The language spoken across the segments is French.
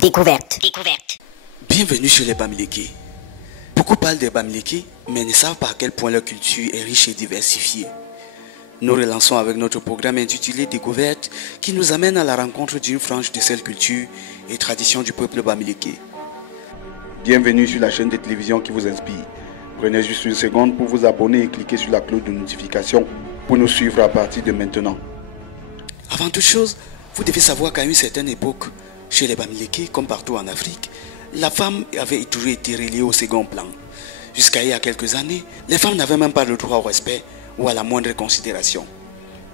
Découverte. Bienvenue chez les Bamileke. Beaucoup parlent des Bamileke, mais ne savent pas à quel point leur culture est riche et diversifiée. Nous relançons avec notre programme intitulé Découverte, qui nous amène à la rencontre d'une frange de cette culture et traditions du peuple Bamileke. Bienvenue sur la chaîne de télévision qui vous inspire. Prenez juste une seconde pour vous abonner et cliquez sur la cloche de notification pour nous suivre à partir de maintenant. Avant toute chose, vous devez savoir qu'à une certaine époque, chez les Bamileke, comme partout en Afrique, la femme avait toujours été reléguée au second plan. Jusqu'à il y a quelques années, les femmes n'avaient même pas le droit au respect ou à la moindre considération.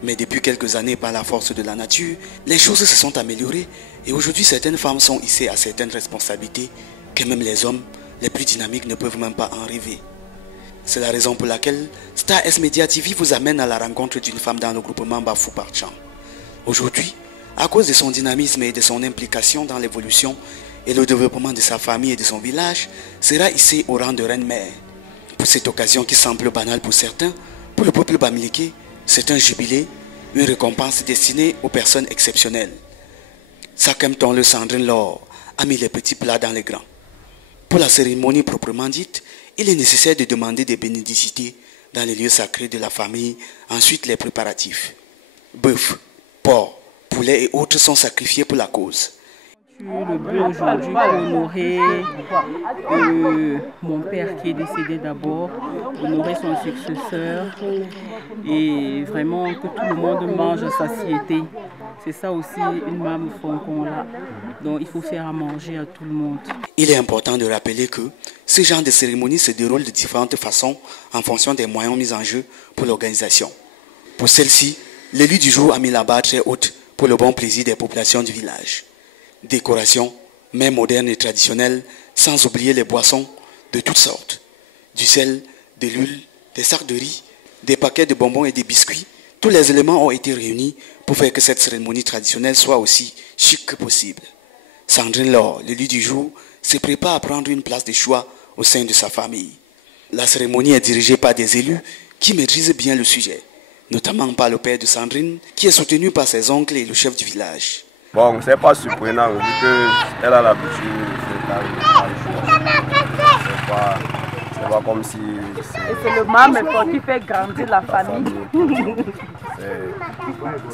Mais depuis quelques années, par la force de la nature, les choses se sont améliorées et aujourd'hui certaines femmes sont hissées à certaines responsabilités que même les hommes les plus dynamiques ne peuvent même pas en rêver. C'est la raison pour laquelle Star S Media TV vous amène à la rencontre d'une femme dans le groupement Bafou Partchan. Aujourd'hui, à cause de son dynamisme et de son implication dans l'évolution et le développement de sa famille et de son village, sera hissée au rang de reine-mère. Pour cette occasion qui semble banale pour certains, pour le peuple Bamileke, c'est un jubilé, une récompense destinée aux personnes exceptionnelles. Sakem le Sandrine Laure a mis les petits plats dans les grands. Pour la cérémonie proprement dite, il est nécessaire de demander des bénédicités dans les lieux sacrés de la famille, ensuite les préparatifs. Bœuf, porc, poulet et autres sont sacrifiés pour la cause. Le bœuf aujourd'hui pour honorer mon père qui est décédé d'abord, honorer son successeur et vraiment que tout le monde mange à satiété. C'est ça aussi une mame foncon là. Donc il faut faire à manger à tout le monde. Il est important de rappeler que ce genre de cérémonie se déroule de différentes façons en fonction des moyens mis en jeu pour l'organisation. Pour celle-ci, l'élu du jour a mis la barre très haute pour le bon plaisir des populations du village. Décoration, mets modernes et traditionnelles, sans oublier les boissons de toutes sortes. Du sel, de l'huile, des sacs de riz, des paquets de bonbons et des biscuits. Tous les éléments ont été réunis pour faire que cette cérémonie traditionnelle soit aussi chic que possible. Sandrine Laure, l'élu du jour, se prépare à prendre une place de choix au sein de sa famille. La cérémonie est dirigée par des élus qui maîtrisent bien le sujet, notamment par le père de Sandrine, qui est soutenu par ses oncles et le chef du village. Bon, c'est pas surprenant vu qu'elle a l'habitude de faire c'est pas comme si... C'est le mame qui fait grandir la famille.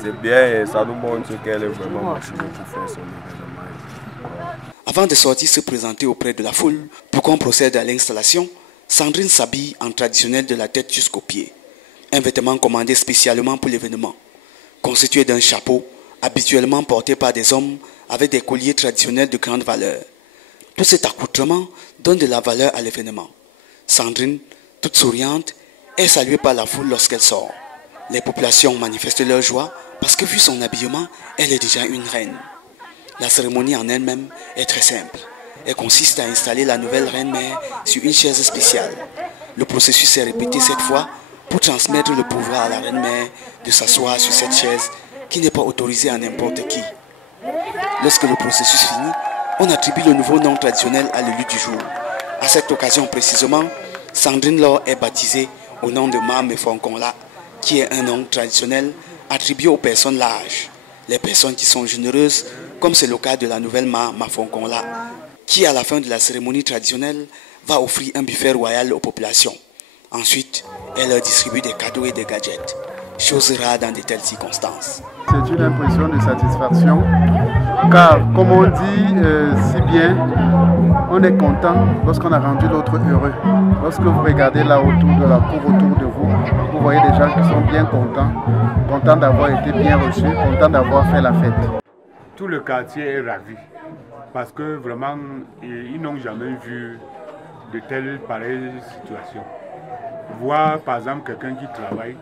C'est bien et ça nous montre qu'elle est vraiment machine pour faire son événement. Avant de sortir se présenter auprès de la foule pour qu'on procède à l'installation, Sandrine s'habille en traditionnel de la tête jusqu'aux pieds. Un vêtement commandé spécialement pour l'événement, constitué d'un chapeau, habituellement porté par des hommes avec des colliers traditionnels de grande valeur. Tout cet accoutrement donne de la valeur à l'événement. Sandrine, toute souriante, est saluée par la foule lorsqu'elle sort. Les populations manifestent leur joie parce que vu son habillement, elle est déjà une reine. La cérémonie en elle-même est très simple. Elle consiste à installer la nouvelle reine-mère sur une chaise spéciale. Le processus est répété cette fois pour transmettre le pouvoir à la reine-mère de s'asseoir sur cette chaise qui n'est pas autorisée à n'importe qui. Lorsque le processus finit, on attribue le nouveau nom traditionnel à l'élu du jour. À cette occasion précisément, Sandrine Laure est baptisée au nom de Mame Fonkonla, qui est un nom traditionnel attribué aux personnes larges, les personnes qui sont généreuses, comme c'est le cas de la nouvelle Mame Fonkonla, qui à la fin de la cérémonie traditionnelle va offrir un buffet royal aux populations. Ensuite, elle leur distribue des cadeaux et des gadgets, chose rare dans de telles circonstances. C'est une impression de satisfaction, car comme on dit si bien, on est content lorsqu'on a rendu l'autre heureux. Lorsque vous regardez là autour de la cour, autour de vous, vous voyez des gens qui sont bien contents, contents d'avoir été bien reçus, contents d'avoir fait la fête. Tout le quartier est ravi, parce que vraiment, ils n'ont jamais vu de telles pareilles situations. Voir par exemple quelqu'un qui travaille,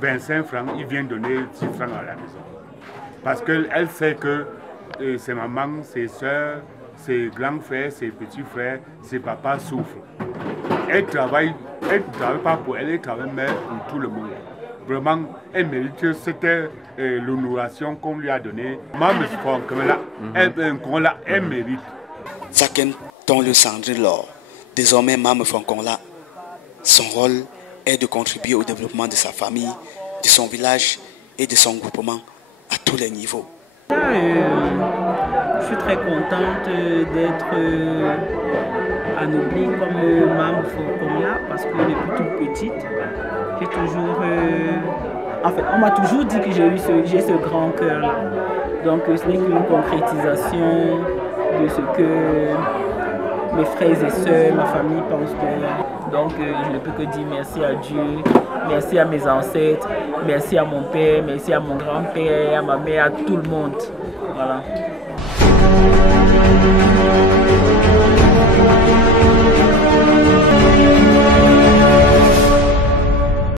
25 francs, il vient donner 10 francs à la maison. Parce qu'elle sait que ses mamans, ses soeurs, ses grands frères, ses petits frères, ses papas souffrent. Elle ne travaille pas pour elle, elle travaille même pour tout le monde. Vraiment, elle mérite cette l'honoration qu'on lui a donnée. Mame Fonkonla, elle mérite. Sakem le Sandrine Laure, désormais Mame Fonkonla. Son rôle est de contribuer au développement de sa famille, de son village et de son groupement à tous les niveaux. Je suis très contente d'être anoblie comme membre comme là, parce que depuis toute petite, j'ai toujours... en fait, on m'a toujours dit que j'ai ce grand cœur-là. Donc ce n'est qu'une concrétisation de ce que mes frères et sœurs, ma famille pensent de moi. Donc je ne peux que dire merci à Dieu, merci à mes ancêtres, merci à mon père, merci à mon grand-père, à ma mère, à tout le monde. Voilà.